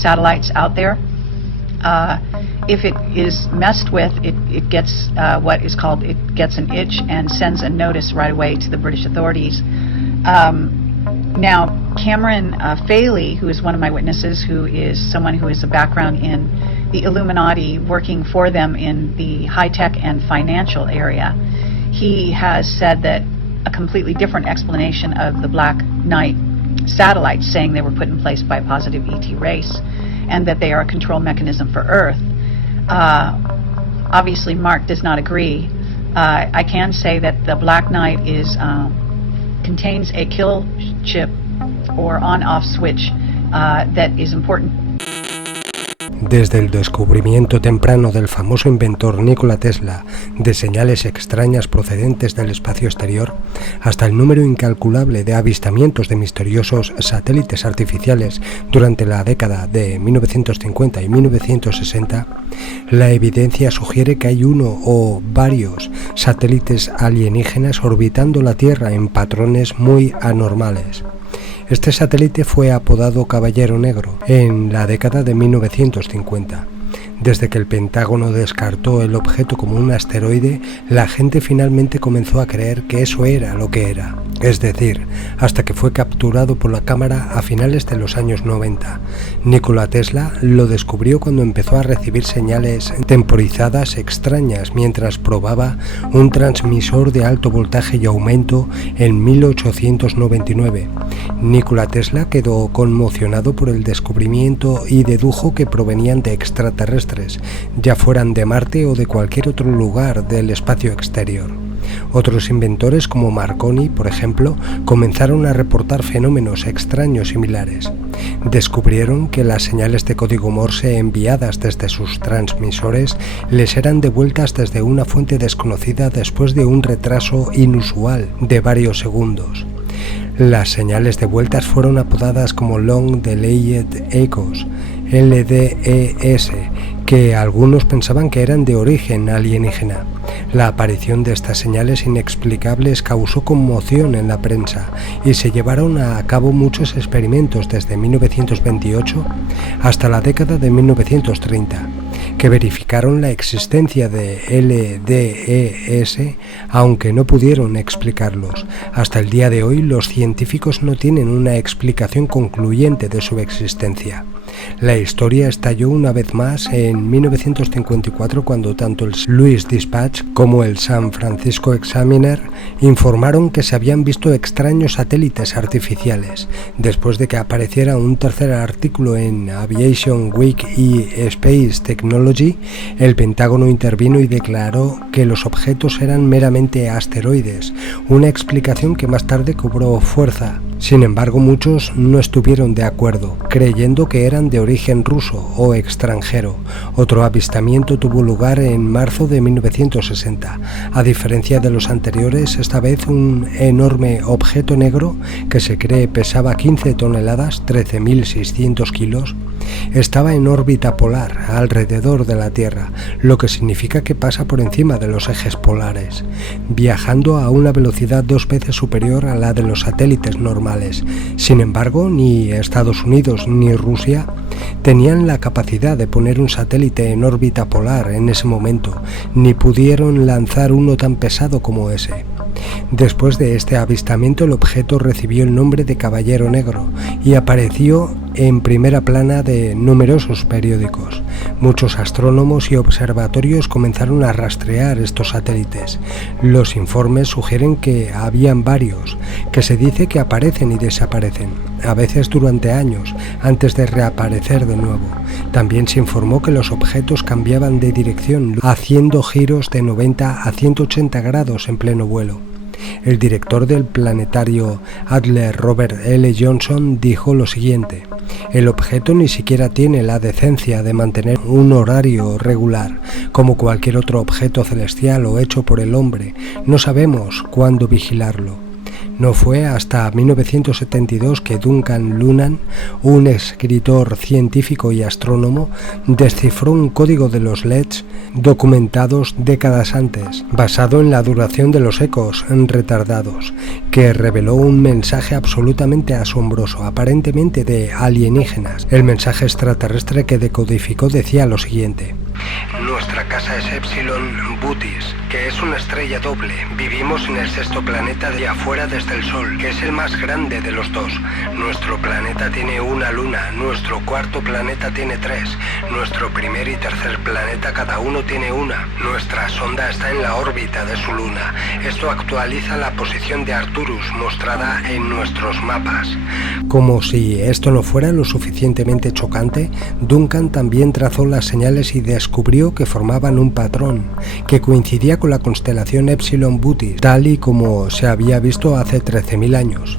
satellites out there. If it is messed with, it gets what is called, it gets an itch and sends a notice right away to the British authorities. Now, Cameron Faley, who is one of my witnesses, who is someone who has a background in the Illuminati, working for them in the high-tech and financial area, he has said that a completely different explanation of the Black Knight satellites, saying they were put in place by a positive ET race, and that they are a control mechanism for Earth. Obviously, Mark does not agree. I can say that the Black Knight contains a kill chip or on-off switch that is important. Desde el descubrimiento temprano del famoso inventor Nikola Tesla de señales extrañas procedentes del espacio exterior, hasta el número incalculable de avistamientos de misteriosos satélites artificiales durante la década de 1950 y 1960, la evidencia sugiere que hay uno o varios satélites alienígenas orbitando la Tierra en patrones muy anormales. Este satélite fue apodado Caballero Negro en la década de 1950. Desde que el Pentágono descartó el objeto como un asteroide, la gente finalmente comenzó a creer que eso era lo que era. Es decir, hasta que fue capturado por la cámara a finales de los años 90. Nikola Tesla lo descubrió cuando empezó a recibir señales temporizadas extrañas mientras probaba un transmisor de alto voltaje y aumento en 1899. Nikola Tesla quedó conmocionado por el descubrimiento y dedujo que provenían de extraterrestres, ya fueran de Marte o de cualquier otro lugar del espacio exterior. Otros inventores como Marconi, por ejemplo, comenzaron a reportar fenómenos extraños similares. Descubrieron que las señales de código Morse enviadas desde sus transmisores les eran devueltas desde una fuente desconocida después de un retraso inusual de varios segundos. Las señales devueltas fueron apodadas como Long Delayed Echoes, LDES, que algunos pensaban que eran de origen alienígena. La aparición de estas señales inexplicables causó conmoción en la prensa y se llevaron a cabo muchos experimentos desde 1928 hasta la década de 1930, que verificaron la existencia de LDES, aunque no pudieron explicarlos. Hasta el día de hoy, los científicos no tienen una explicación concluyente de su existencia. La historia estalló una vez más en 1954 cuando tanto el Louis Dispatch como el San Francisco Examiner informaron que se habían visto extraños satélites artificiales. Después de que apareciera un tercer artículo en Aviation Week y Space Technology, el Pentágono intervino y declaró que los objetos eran meramente asteroides, una explicación que más tarde cobró fuerza. Sin embargo, muchos no estuvieron de acuerdo, creyendo que eran de origen ruso o extranjero. Otro avistamiento tuvo lugar en marzo de 1960. A diferencia de los anteriores, esta vez un enorme objeto negro que se cree pesaba 15 toneladas, 13.600 kilos, estaba en órbita polar alrededor de la Tierra, lo que significa que pasa por encima de los ejes polares, viajando a una velocidad 2 veces superior a la de los satélites normales. Sin embargo, ni Estados Unidos ni Rusia tenían la capacidad de poner un satélite en órbita polar en ese momento, ni pudieron lanzar uno tan pesado como ese. Después de este avistamiento, el objeto recibió el nombre de Caballero Negro y apareció en primera plana de numerosos periódicos. Muchos astrónomos y observatorios comenzaron a rastrear estos satélites. Los informes sugieren que habían varios, que se dice que aparecen y desaparecen, a veces durante años, antes de reaparecer de nuevo. También se informó que los objetos cambiaban de dirección, haciendo giros de 90 a 180 grados en pleno vuelo. El director del planetario Adler, Robert L. Johnson, dijo lo siguiente: el objeto ni siquiera tiene la decencia de mantener un horario regular, como cualquier otro objeto celestial o hecho por el hombre. No sabemos cuándo vigilarlo. No fue hasta 1972 que Duncan Lunnan, un escritor científico y astrónomo, descifró un código de los LEDs documentados décadas antes, basado en la duración de los ecos retardados, que reveló un mensaje absolutamente asombroso, aparentemente de alienígenas. El mensaje extraterrestre que decodificó decía lo siguiente: Nuestra casa es Epsilon Bootis, que es una estrella doble. Vivimos en el sexto planeta de afuera desde el Sol, que es el más grande de los dos. Nuestro planeta tiene una luna, nuestro cuarto planeta tiene 3, nuestro primer y tercer planeta cada uno tiene una. Nuestra sonda está en la órbita de su luna. Esto actualiza la posición de Arcturus mostrada en nuestros mapas. Como si esto no fuera lo suficientemente chocante, Duncan también trazó las señales y descubrió que formaban un patrón que coincidía con la constelación Epsilon Bootis, tal y como se había visto hace 13.000 años.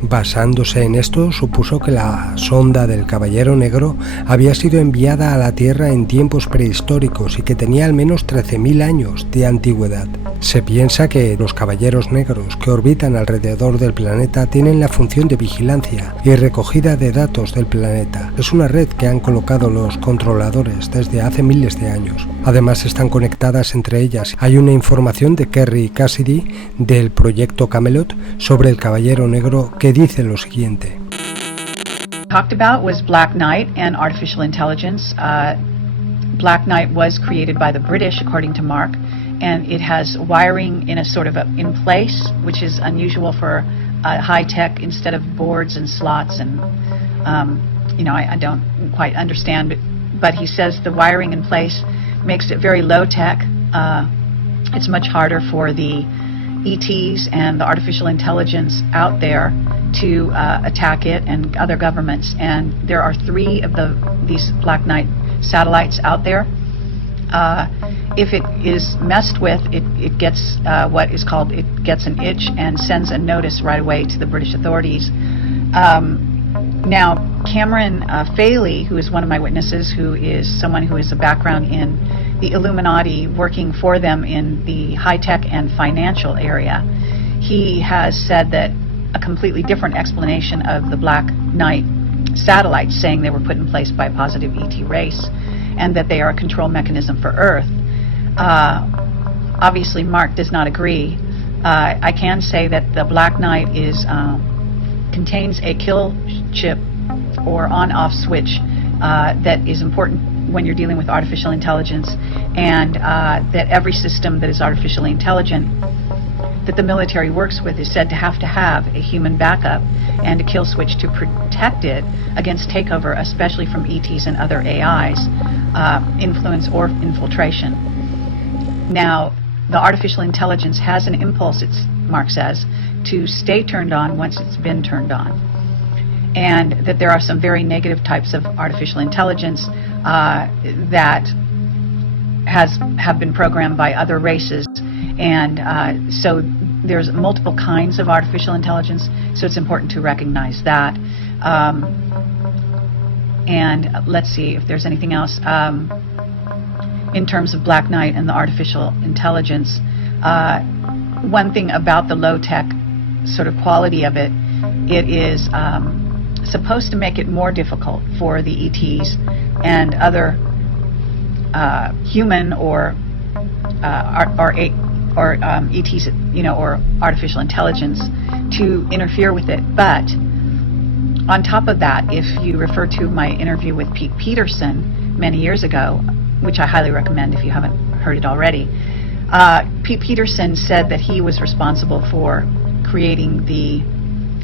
Basándose en esto, supuso que la sonda del Caballero Negro había sido enviada a la Tierra en tiempos prehistóricos y que tenía al menos 13.000 años de antigüedad. Se piensa que los caballeros negros que orbitan alrededor del planeta tienen la función de vigilancia y recogida de datos del planeta. Es una red que han colocado los controladores desde hace miles de años. Además, están conectadas entre ellas. Hay una información de Kerry Cassidy del proyecto Camelot sobre el Caballero Negro que dice lo siguiente. Talked about was Black Knight and artificial intelligence. Black Knight was created by the British, according to Mark, and it has wiring in a sort of in place, which is unusual for high tech, instead of boards and slots. And I don't quite understand, but he says the wiring in place makes it very low tech. It's much harder for the ETs and the artificial intelligence out there to attack it and other governments. And there are 3 of these Black Knight satellites out there. If it is messed with, it gets what is called, it gets an itch and sends a notice right away to the British authorities. Now, Cameron Faley, who is one of my witnesses, who is someone who has a background in the Illuminati, working for them in the high-tech and financial area, he has said that a completely different explanation of the Black Knight satellites, saying they were put in place by a positive ET race and that they are a control mechanism for Earth. Obviously, Mark does not agree. I can say that the Black Knight contains a kill chip or on-off switch that is important when you're dealing with artificial intelligence, and that every system that is artificially intelligent that the military works with is said to have a human backup and a kill switch to protect it against takeover, especially from ETs and other AIs, influence or infiltration. Now, the artificial intelligence has an impulse, Mark says, to stay turned on once it's been turned on. And that there are some very negative types of artificial intelligence that have been programmed by other races. And so there's multiple kinds of artificial intelligence, so it's important to recognize that. And let's see if there's anything else. In terms of Black Knight and the artificial intelligence, one thing about the low-tech sort of quality of it, it is supposed to make it more difficult for the ETs and other human or ETs, or artificial intelligence to interfere with it. But on top of that, if you refer to my interview with Pete Peterson many years ago, which I highly recommend if you haven't heard it already, Pete Peterson said that he was responsible for creating the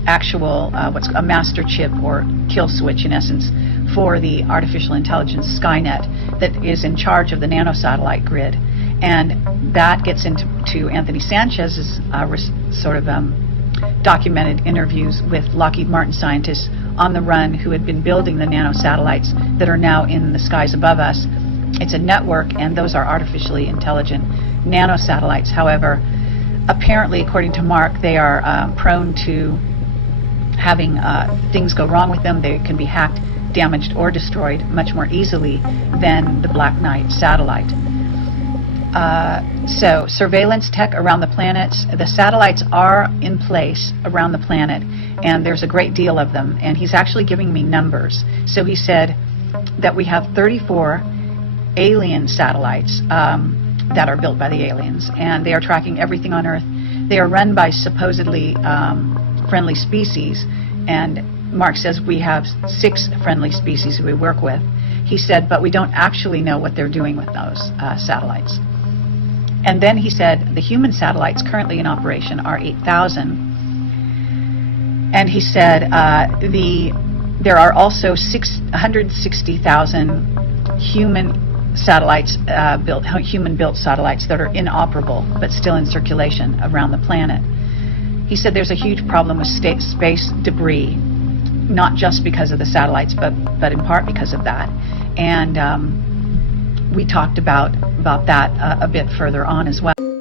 actual, what's a master chip or kill switch, in essence, for the artificial intelligence Skynet that is in charge of the nanosatellite grid. And that gets into Anthony Sanchez's documented interviews with Lockheed Martin scientists on the run who had been building the nanosatellites that are now in the skies above us. It's a network, and those are artificially intelligent nanosatellites. However, apparently, according to Mark, they are prone to having things go wrong with them. They can be hacked, damaged, or destroyed much more easily than the Black Knight satellite. So surveillance tech around the planets. The satellites are in place around the planet, and there's a great deal of them. And he's actually giving me numbers. So he said that we have 34 alien satellites that are built by the aliens, and they are tracking everything on Earth. They are run by supposedly friendly species, and Mark says we have 6 friendly species we work with. He said, but we don't actually know what they're doing with those satellites. And then he said the human satellites currently in operation are 8,000. And he said there are also 160,000 human satellites human-built satellites that are inoperable but still in circulation around the planet. He said there's a huge problem with space debris, not just because of the satellites, but in part because of that. And we talked about that a bit further on as well.